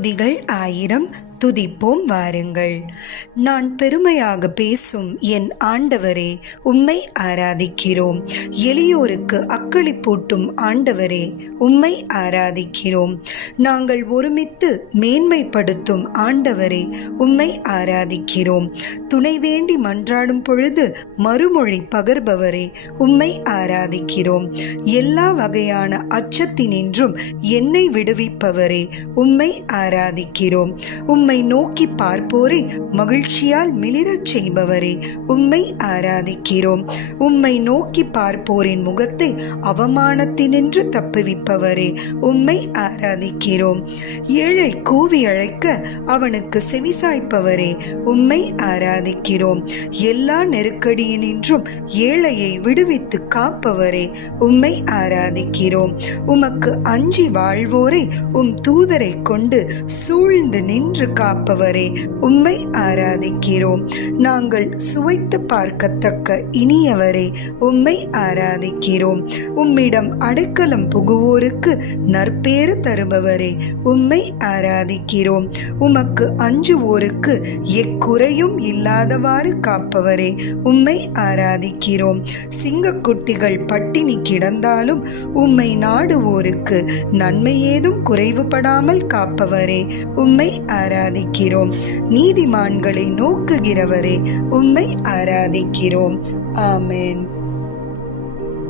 துதிகள் ஆயிரம் துதிப்போம் வாருங்கள். நான் பெருமையாக பேசும் என் ஆண்டவரே உம்மை ஆராதிக்கிறோம். எளியோருக்கு அக்களிப்பூட்டும் ஆண்டவரே உம்மை ஆராதிக்கிறோம். நாங்கள் ஒருமித்து மேன்மைப்படுத்தும் ஆண்டவரே உம்மை ஆராதிக்கிறோம். துணை வேண்டி மன்றாடும் பொழுது மறுமொழி பகர்பவரே உம்மை ஆராதிக்கிறோம். எல்லா வகையான அச்சத்தினின்றும் என்னை விடுவிப்பவரே உம்மை ஆராதிக்கிறோம். உம்மை உம்மை நோக்கி பார்ப்போரை மகிழ்ச்சியால் மிளிரச் செய்பவரே உம்மை ஆராதிக்கிறோம். உம்மை நோக்கி பார்ப்போரின் முகத்தை அவமானத்தினின்று தப்புவிப்பவரே உம்மை ஆராதிக்கிறோம். ஏழை கூவி அழைக்க அவனுக்கு செவிசாய்ப்பவரே உம்மை ஆராதிக்கிறோம். எல்லா நெருக்கடியினின்றும் ஏழையை விடுவித்து காப்பவரே உம்மை ஆராதிக்கிறோம். உமக்கு அஞ்சி வாழ்வோரை உம் தூதரை கொண்டு சூழ்ந்து நின்று காப்பவரே உம்மை ஆராதிக்கிறோம். நாங்கள் சுவைத்து பார்க்கத்தக்க இனியவரே உம்மை ஆராதிக்கிறோம். உம்மிடம் அடைக்கலம் புகுவோருக்கு நற்பேறு தருபவரே உம்மை ஆராதிக்கிறோம். உமக்கு அஞ்சுவோருக்கு எக்குறையும் இல்லாதவாறு காப்பவரே உம்மை ஆராதிக்கிறோம். சிங்கக்குட்டிகள் பட்டினி கிடந்தாலும் உம்மை நாடுவோருக்கு நன்மை ஏதும் குறைவுபடாமல் காப்பவரே உம்மை ஆராதி ஆராதிக்கிறோம். நீதிமான்களை நோக்குகிறவரே உம்மை ஆராதிக்கிறோம். ஆமென்.